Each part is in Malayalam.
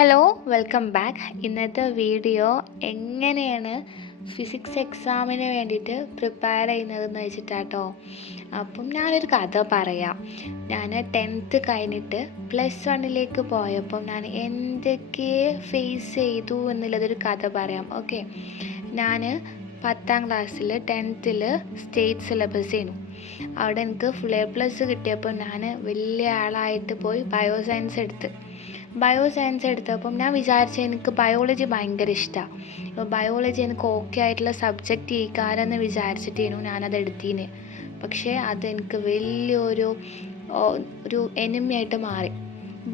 Hello, welcome back. ഇന്നത്തെ വീഡിയോ എങ്ങനെയാണ് ഫിസിക്സ് എക്സാമിന് വേണ്ടിയിട്ട് പ്രിപ്പയർ ചെയ്യുന്നതെന്ന് വെച്ചിട്ടാട്ടോ. അപ്പം ഞാനൊരു കഥ പറയാം. ഞാൻ 10th കഴിഞ്ഞിട്ട് +1 പോയപ്പം ഞാൻ എന്തൊക്കെ ഫേസ് ചെയ്തു എന്നുള്ളതൊരു കഥ പറയാം. ഓക്കെ, ഞാൻ 10th ക്ലാസ്സിൽ 10th സ്റ്റേറ്റ് സിലബസ് ചെയ്യുന്നു. അവിടെ എനിക്ക് ഫുൾ A+ കിട്ടിയപ്പോൾ ഞാൻ വലിയ ആളായിട്ട് പോയി ബയോസയൻസ് എടുത്തപ്പം ഞാൻ വിചാരിച്ചു എനിക്ക് ബയോളജി ഭയങ്കര ഇഷ്ടമാണ്. അപ്പോൾ ബയോളജി എനിക്ക് ഓക്കെ ആയിട്ടുള്ള സബ്ജക്റ്റ് ഈക്കാരെന്ന് വിചാരിച്ചിട്ടായിരുന്നു ഞാനത് എടുത്തീന്. പക്ഷേ അതെനിക്ക് ഒരു എനിമിയായിട്ട് മാറി.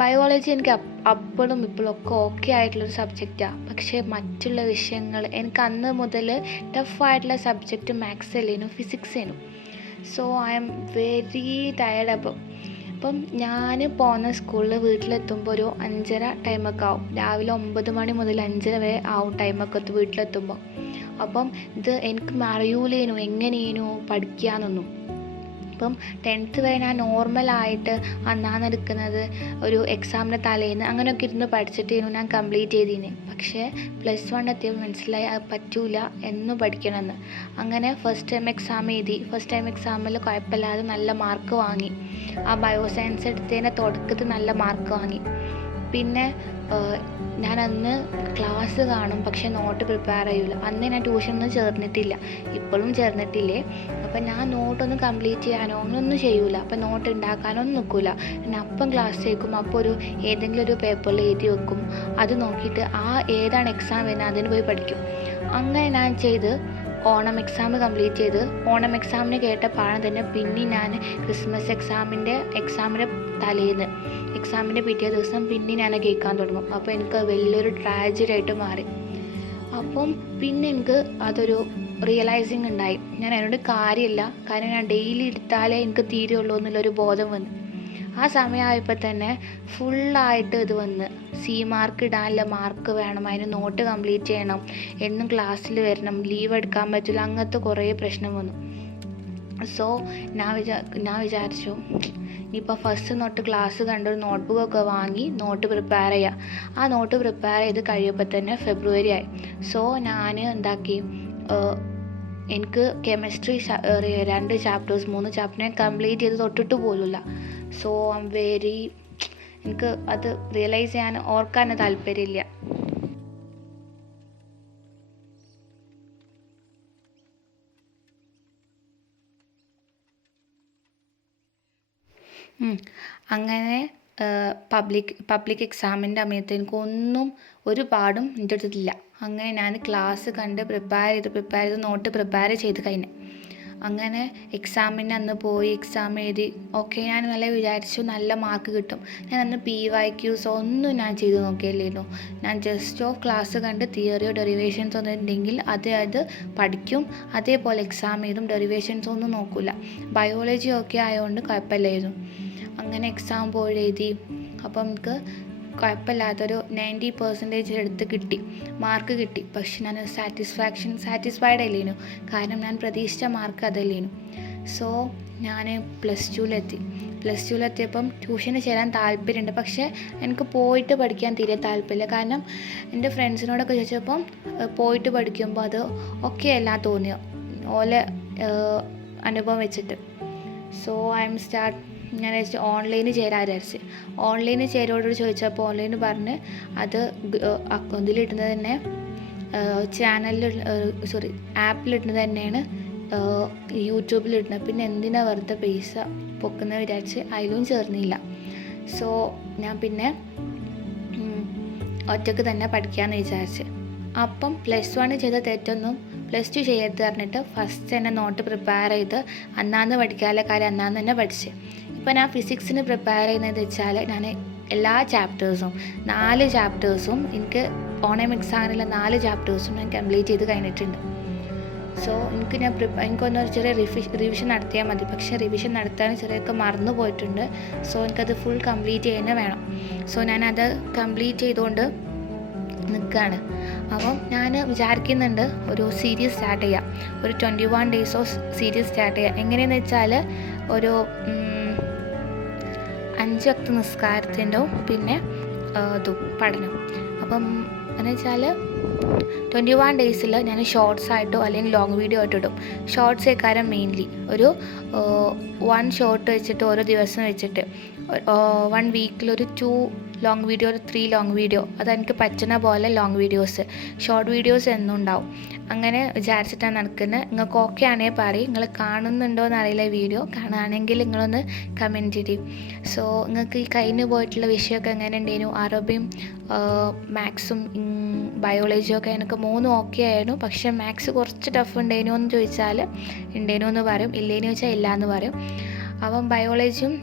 ബയോളജി എനിക്ക് അപ്പോഴും ഇപ്പോഴൊക്കെ ഓക്കെ ആയിട്ടുള്ളൊരു സബ്ജക്റ്റാണ്. പക്ഷേ മറ്റുള്ള വിഷയങ്ങൾ എനിക്ക് അന്ന് മുതൽ ടഫായിട്ടുള്ള സബ്ജക്റ്റ് മാത്സ് അല്ലേനു, ഫിസിക്സ് ആയിരുന്നു. So I am very tired. അപ്പം ഞാൻ പോകുന്ന സ്കൂളിൽ വീട്ടിലെത്തുമ്പോൾ ഒരു 5:30 ടൈമൊക്കെ ആവും. രാവിലെ 9 മണി മുതൽ 5:30 വരെ ആവും ടൈമൊക്കെ വീട്ടിലെത്തുമ്പോൾ. അപ്പം ഇത് എനിക്ക് അറിയൂലേനു എങ്ങനെയേനു പഠിക്കാമെന്നൊന്നും. അപ്പം 10th വരെ ഞാൻ നോർമലായിട്ട് അന്നാന്നെടുക്കുന്നത് ഒരു എക്സാമിൻ്റെ തലേന്ന് അങ്ങനെയൊക്കെ ഇരുന്ന് പഠിച്ചിട്ടേനു ഞാൻ കംപ്ലീറ്റ് ചെയ്തീന്. പക്ഷേ +1 എത്തിയപ്പോൾ മനസ്സിലായി അത് പറ്റൂല, എന്നും പഠിക്കണമെന്ന്. അങ്ങനെ ഫസ്റ്റ് ടൈം എക്സാമിൽ കുഴപ്പമില്ലാതെ നല്ല മാർക്ക് വാങ്ങി. ആ ബയോസയൻസ് എടുത്തതിൻ്റെ തുടക്കത്തിൽ നല്ല മാർക്ക് വാങ്ങി. പിന്നെ ഞാൻ അന്ന് ക്ലാസ് കാണും, പക്ഷേ നോട്ട് പ്രിപ്പയർ ചെയ്യില്ല. അന്ന് ഞാൻ ട്യൂഷനൊന്നും ചേർന്നിട്ടില്ല, ഇപ്പോഴും ചേർന്നിട്ടില്ലേ. അപ്പം ഞാൻ നോട്ടൊന്നും കംപ്ലീറ്റ് ചെയ്യാനോ അങ്ങനെയൊന്നും ചെയ്യൂല. അപ്പം നോട്ട് ഉണ്ടാക്കാനൊന്നും നിൽക്കില്ല. ഞാൻ അപ്പം ക്ലാസ് കേൾക്കും. അപ്പോൾ ഏതെങ്കിലും ഒരു പേപ്പറിൽ എഴുതി വെക്കും. അത് നോക്കിയിട്ട് ഏതാണ് എക്സാം വരുന്നത് അതിന് പോയി പഠിക്കും. അങ്ങനെ ഞാൻ ചെയ്ത് ഓണം എക്സാം കംപ്ലീറ്റ് ചെയ്ത്. ഓണം എക്സാമിന് കേട്ട പാഠം തന്നെ പിന്നെ ഞാൻ ക്രിസ്മസ് എക്സാമിൻ്റെ തലേന്ന് എക്സാമിൻ്റെ പിറ്റേ ദിവസം പിന്നെ ഞാൻ കേൾക്കാൻ തുടങ്ങും. അപ്പോൾ എനിക്ക് വലിയൊരു ട്രാജഡി ആയിട്ട് മാറി. അപ്പം പിന്നെ എനിക്ക് അതൊരു റിയലൈസിങ് ഉണ്ടായി, ഞാൻ അതിനോട് കാര്യമില്ല, കാരണം ഞാൻ ഡെയിലി എടുത്താലേ എനിക്ക് തീരുള്ളൂ എന്നുള്ളൊരു ബോധം വന്നു. ആ സമയമായപ്പോൾ തന്നെ ഫുള്ളായിട്ട് ഇത് വന്ന് മാർക്ക് ഇടാനുള്ള മാർക്ക് വേണം, അതിന് നോട്ട് കംപ്ലീറ്റ് ചെയ്യണം, എന്നും ക്ലാസ്സിൽ വരണം, ലീവ് എടുക്കാൻ പറ്റില്ല, അങ്ങനത്തെ കുറേ പ്രശ്നം വന്നു. സോ ഞാൻ വിചാരിച്ചു ഇനിയിപ്പോൾ ഫസ്റ്റ് തൊട്ട് ക്ലാസ് കണ്ടൊരു നോട്ട്ബുക്കൊക്കെ വാങ്ങി നോട്ട് പ്രിപ്പയർ ചെയ്യുക. ആ നോട്ട് പ്രിപ്പയർ ചെയ്ത് കഴിയുമ്പോൾ തന്നെ ഫെബ്രുവരി ആയി. സോ ഞാൻ എന്താക്കി, എനിക്ക് കെമിസ്ട്രി 2 ചാപ്റ്റേഴ്സ് 3 ചാപ്റ്റർ ഞാൻ കംപ്ലീറ്റ് ചെയ്ത് തൊട്ടിട്ട് പോലുമില്ല. സോ എനിക്ക് അത് റിയലൈസ് ചെയ്യാൻ ഓർക്കാൻ താല്പര്യമില്ല. അങ്ങനെ പബ്ലിക് എക്സാമിൻ്റെ സമയത്ത് എനിക്കൊന്നും ഒരു പാടും എൻ്റെ അടുത്തില്ല. അങ്ങനെ ഞാൻ ക്ലാസ് കണ്ട് പ്രിപ്പയർ ചെയ്ത് നോട്ട് പ്രിപ്പയർ ചെയ്ത് കഴിഞ്ഞു. അങ്ങനെ എക്സാമിന് അന്ന് പോയി എക്സാം എഴുതി. ഓക്കെ, ഞാൻ നല്ല വിചാരിച്ചു നല്ല മാർക്ക് കിട്ടും. ഞാൻ അന്ന് PYQs ഒന്നും ഞാൻ ചെയ്ത് നോക്കിയില്ലായിരുന്നു. ഞാൻ ജസ്റ്റ് ക്ലാസ് കണ്ട് തിയറിയോ ഡെറിവേഷൻസോ ഒന്നും ഉണ്ടെങ്കിൽ അത് പഠിക്കും. അതേപോലെ എക്സാം എഴുതും, ഡെറിവേഷൻസ് ഒന്നും നോക്കില്ല. ബയോളജി ഒക്കെ ആയതുകൊണ്ട് കുഴപ്പമില്ലായിരുന്നു. അങ്ങനെ എക്സാം പോയി എഴുതി. അപ്പം എനിക്ക് കുഴപ്പമില്ലാത്തൊരു 90% എടുത്ത് മാർക്ക് കിട്ടി. പക്ഷെ ഞാൻ സാറ്റിസ്ഫൈഡ് അല്ലേനു, കാരണം ഞാൻ പ്രതീക്ഷിച്ച മാർക്ക് അതല്ലേനു. സോ ഞാൻ +2 ട്യൂഷന് ചേരാൻ താല്പര്യമുണ്ട്. പക്ഷേ എനിക്ക് പോയിട്ട് പഠിക്കാൻ തീരെ താല്പര്യമില്ല. കാരണം എൻ്റെ ഫ്രണ്ട്സിനോടൊക്കെ ചോദിച്ചപ്പം പോയിട്ട് പഠിക്കുമ്പോൾ അത് ഓക്കെ അല്ല തോന്നിയോ ഓലെ അനുഭവം വെച്ചിട്ട്. സോ ഞാൻ വിചാരിച്ചു ഓൺലൈനിൽ വിചാരിച്ച് ഓൺലൈനിൽ ചേരോട് ചോദിച്ചപ്പോൾ ഓൺലൈൻ പറഞ്ഞ് അത് ഇതിലിടുന്നത് തന്നെ ആപ്പിലിടുന്നത് തന്നെയാണ് യൂട്യൂബിലിടുന്നത്. പിന്നെ എന്തിനാ വെറുതെ പൈസ പൊക്കുന്ന വിചാരിച്ച് അതിലും ചേർന്നില്ല. സോ ഞാൻ പിന്നെ ഒറ്റക്ക് തന്നെ പഠിക്കാമെന്ന് വിചാരിച്ച്. അപ്പം +1 ചെയ്ത തെറ്റൊന്നും +2 ചെയ്യരുത് പറഞ്ഞിട്ട് ഫസ്റ്റ് തന്നെ നോട്ട് പ്രിപ്പയർ ചെയ്ത് അന്നാന്ന് പഠിക്കാനുള്ള കാര്യം അന്നാന്ന് തന്നെ പഠിച്ച്. ഇപ്പോൾ ഞാൻ ഫിസിക്സിന് പ്രിപ്പയർ ചെയ്യുന്നത് വെച്ചാൽ ഞാൻ എല്ലാ ചാപ്റ്റേഴ്സും 4 ചാപ്റ്റേഴ്സും എനിക്ക് ഓണം എക്സാമിനുള്ള 4 ചാപ്റ്റേഴ്സും ഞാൻ കംപ്ലീറ്റ് ചെയ്ത് കഴിഞ്ഞിട്ടുണ്ട്. സോ എനിക്കൊന്നൊരു ചെറിയ റിവിഷൻ നടത്തിയാൽ മതി. പക്ഷേ റിവിഷൻ നടത്താൻ ചെറിയൊക്കെ മറന്നു പോയിട്ടുണ്ട്. സോ എനിക്കത് ഫുൾ കംപ്ലീറ്റ് ചെയ്യുന്നത് വേണം. സോ ഞാനത് കംപ്ലീറ്റ് ചെയ്തുകൊണ്ട് നിൽക്കുകയാണ്. അപ്പം ഞാൻ വിചാരിക്കുന്നുണ്ട് ഒരു സീരീസ് സ്റ്റാർട്ട് ചെയ്യാം, ഒരു 21 days സീരീസ് സ്റ്റാർട്ട് ചെയ്യാം. എങ്ങനെയെന്ന് വെച്ചാൽ ഒരു 5 വക്ത് നിസ്കാരത്തിൻ്റെ പിന്നെ ഇതും പഠനവും. അപ്പം എന്ന് വെച്ചാൽ 21 ഡേയ്സിൽ ഞാൻ ഷോർട്സ് ആയിട്ടോ അല്ലെങ്കിൽ ലോങ് വീഡിയോ ആയിട്ടോ ഇടും. ഷോർട്സ് ഏക്കാരം മെയിൻലി ഒരു 1 ഷോർട്ട് വെച്ചിട്ട് ഓരോ ദിവസം വെച്ചിട്ട് 1 വീക്കിലൊരു 2 ലോങ് വീഡിയോ, ഒരു 3 ലോങ് വീഡിയോ, അതെനിക്ക് പറ്റുന്ന പോലെ ലോങ് വീഡിയോസ്, ഷോർട്ട് വീഡിയോസ് എന്നും ഉണ്ടാവും. അങ്ങനെ വിചാരിച്ചിട്ടാണ് നടക്കുന്നത്. നിങ്ങൾക്ക് ഓക്കെ ആണെങ്കിൽ പറയും. നിങ്ങൾ കാണുന്നുണ്ടോ എന്നറിയില്ല വീഡിയോ. കാണുകയാണെങ്കിൽ നിങ്ങളൊന്ന് കമൻറ്റ് ചെയ്യും. സോ നിങ്ങൾക്ക് ഈ കഴിഞ്ഞു പോയിട്ടുള്ള വിഷയമൊക്കെ എങ്ങനെ ഉണ്ടായിരുന്നു? അറബിയും മാത്സും ബയോളജിയൊക്കെ എനിക്ക് 3 ഓക്കെ ആയിരുന്നു. പക്ഷേ മാത്സ് കുറച്ച് ടഫ് ഉണ്ടായിരുന്നു എന്ന് ചോദിച്ചാൽ ഉണ്ടായിരുന്നു എന്ന് പറയും, ഇല്ലേന്ന് ചോദിച്ചാൽ ഇല്ല എന്ന് പറയും. അപ്പം ബയോളജിയും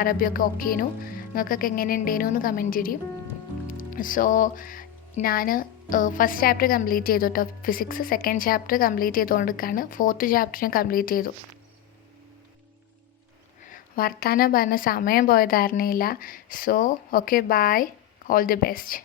അറബിയൊക്കെ ഓക്കെ ആയിരുന്നു. നിങ്ങൾക്കൊക്കെ എങ്ങനെ ഉണ്ടായിരുന്നു എന്ന് കമൻറ്റ് ചെയ്യും. സോ ഞാൻ ഫസ്റ്റ് ചാപ്റ്റർ കംപ്ലീറ്റ് ചെയ്തു കേട്ടോ, ഫിസിക്സ്. സെക്കൻഡ് ചാപ്റ്റർ കംപ്ലീറ്റ് ചെയ്തുകൊണ്ടിരിക്കുകയാണ്. 4th ചാപ്റ്റർ ഞാൻ കംപ്ലീറ്റ് ചെയ്തു. വർത്താനം പറഞ്ഞ സമയം പോയത് അറിഞ്ഞില്ല. So okay, bye, all the best.